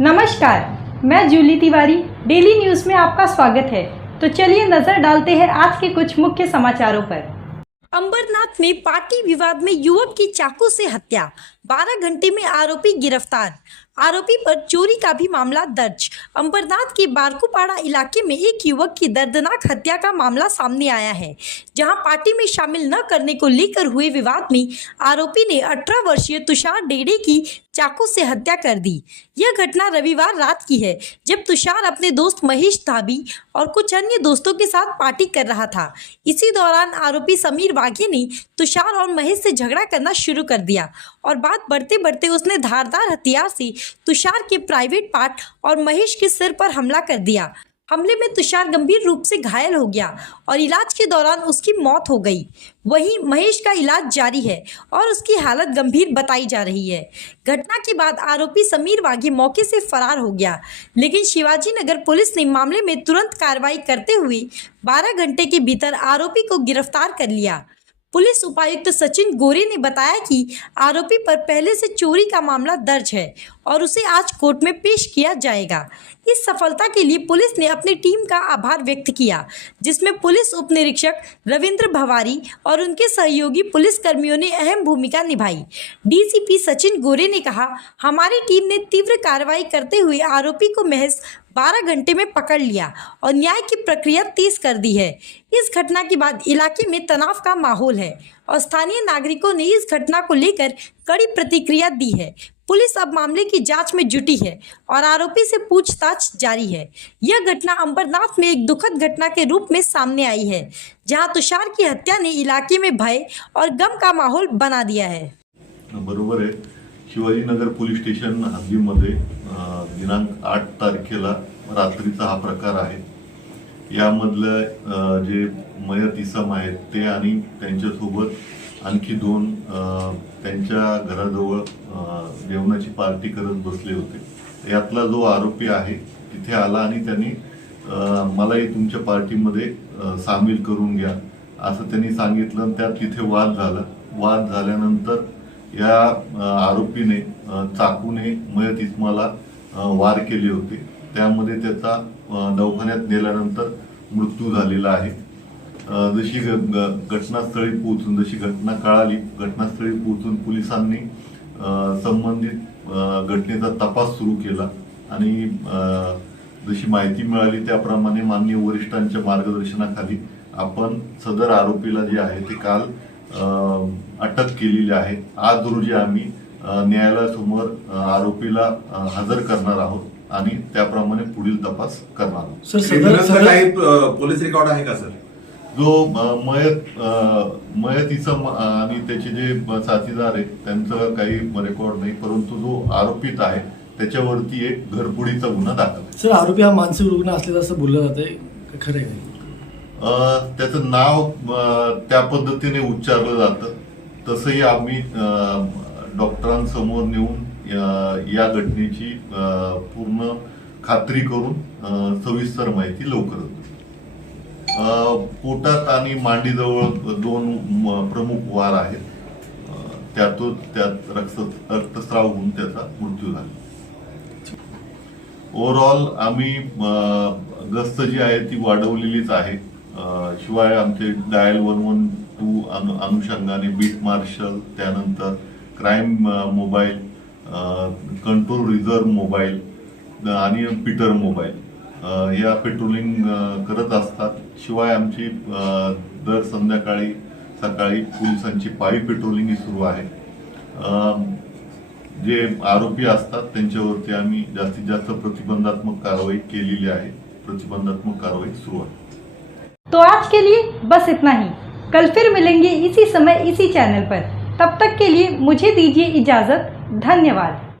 नमस्कार, मैं Jully Tiwari. Daily news में आपका स्वागत है। तो चलिए नजर डालते हैं आज के कुछ मुख्य समाचारों पर। अंबरनाथ में पार्टी विवाद में युवक की चाकू से हत्या, 12 घंटे में आरोपी गिरफ्तार। आरोपी पर चोरी का भी मामला दर्ज। अंबरनाथ के बारकुपाड़ा इलाके में एक युवक की दर्दनाक हत्या का मामला सामने आया है, जहां पार्टी में शामिल न करने को लेकर हुए विवाद में आरोपी ने 18 वर्षीय तुषार डेड़े की चाकू से हत्या कर दी। यह घटना रविवार रात की है, जब तुषार अपने दोस्त महेश धाबी और कुछ अन्य दोस्तों के साथ पार्टी कर रहा था। इसी दौरान आरोपी समीर बाघे ने तुषार और महेश से झगड़ा करना शुरू कर दिया और बात बढ़ते बढ़ते उसने धारदार हथियार से तुषार के प्राइवेट पार्ट और महेश के सिर पर हमला कर दिया। हमले में तुषार गंभीर रूप से घायल हो गया और इलाज के दौरान उसकी मौत हो गई। वहीं महेश का इलाज जारी है और उसकी हालत गंभीर बताई जा रही है। घटना के बाद आरोपी समीर बाघे मौके से फरार हो गया, लेकिन शिवाजी नगर पुलिस ने मामले में तुरंत कार्रवाई करते हुए 12 घंटे के भीतर आरोपी को गिरफ्तार कर लिया। पुलिस उपायुक्त सचिन गोरे ने बताया कि आरोपी पर पहले से चोरी का मामला दर्ज है और उसे आज कोर्ट में पेश किया जाएगा। इस सफलता के लिए पुलिस ने अपनी टीम का आभार व्यक्त किया, जिसमें पुलिस उप निरीक्षक रविंद्र भवारी और उनके सहयोगी पुलिस कर्मियों ने अहम भूमिका निभाई। डीसीपी सचिन गोरे ने कहा, हमारी टीम ने तीव्र कार्रवाई करते हुए आरोपी को महज 12 घंटे में पकड़ लिया और न्याय की प्रक्रिया तेज कर दी है। इस घटना के बाद इलाके में तनाव का माहौल है और स्थानीय नागरिकों ने इस घटना को लेकर कड़ी प्रतिक्रिया दी है। पुलिस अब मामले की जांच में जुटी है और आरोपी से पूछताछ जारी है। यह घटना अंबरनाथ में एक दुखद घटना के रूप में सामने आई है, जहां तुषार की हत्या ने इलाके में भय और गम का माहौल बना दिया है। बरोबर आहे। शिवाजीनगर पोलीस स्टेशन हद्दीमध्ये दिनांक 8 तारखेला रात्रीचा हा प्रकार आहे। यामधलं जे मयत इसम आहेत ते आणि त्यांच्यासोबत आणखी 2 त्यांच्या घराजवळ जेवणाची पार्टी करत बसले होते। यातला जो आरोपी आहे तिथे आला आणि त्यांनी मलाही तुमच्या पार्टीमध्ये सामील करून घ्या असं त्यांनी सांगितलं। त्यात तिथे वाद झाला। वाद झाल्यानंतर या आरोपीने चाकूने मयत इसमाला वार केले होते। त्यामध्ये त्याचा दवाखान्यात नेल्यानंतर मृत्यू झालेला आहे। जशी घटनास्थळी पोहोचून जशी घटना कळाली, घटनास्थळी पोहोचून पोलिसांनी संबंधित घटनेचा तपास सुरू केला आणि जशी माहिती मिळाली त्याप्रमाणे माननीय वरिष्ठांच्या मार्गदर्शनाखाली आपण सदर आरोपीला जे आहे ते काल अटक केलेली आहे। आज रोजी आम्ही न्यायालयासमोर आरोपीला हजर करणार आहोत आणि त्याप्रमाणे पुढील तपास करणार आहोत। सर काही पोलीस रेकॉर्ड आहे का सर? जो मयत इसम आणि त्याचे जे साथीदार आहेत त्यांचं काही रेकॉर्ड नाही, परंतु जो आरोपित आहे त्याच्यावरती एक घरफोडीचा गुन्हा दाखल आहे। सर आरोपी हा मानसिक रुग्ण असलेला असं बोललं जातंय, खरं आहे? त्याचं नाव त्या पद्धतीने उच्चारलं जातं। तसंही आम्ही डॉक्टरांसमोर नेऊन या घटनेची पूर्ण खात्री करून सविस्तर माहिती लवकरच। पोटात आणि मांडीजवळ 2 प्रमुख वार आहेत। त्यात रक्तस्राव होऊन त्याचा मृत्यू झाला। ओव्हरऑल आम्ही गस्त जी आहे ती वाढवलेलीच आहे। शिवाय आमचे डायल 112 अनुषंगाने बीट मार्शल, त्यानंतर crime mobile, control reserve mobile आणि पीटर मोबाईल या पेट्रोलिंग करत असतात। शिवाय आमची दर संध्याकाळी सकाळी पोलिसांची पायी पेट्रोलिंग सुरू आहे। जे आरोपी असतात त्यांच्यावरती आम्ही जास्तीत जास्त प्रतिबंधात्मक कारवाई केलेली आहे। प्रतिबंधात्मक कारवाई सुरू आहे। तो आज के लिए बस इतना ही। कल फिर मिलेंगे इसी समय इसी चैनल पर। तब तक के लिए मुझे दीजिए इजाज़त। धन्यवाद।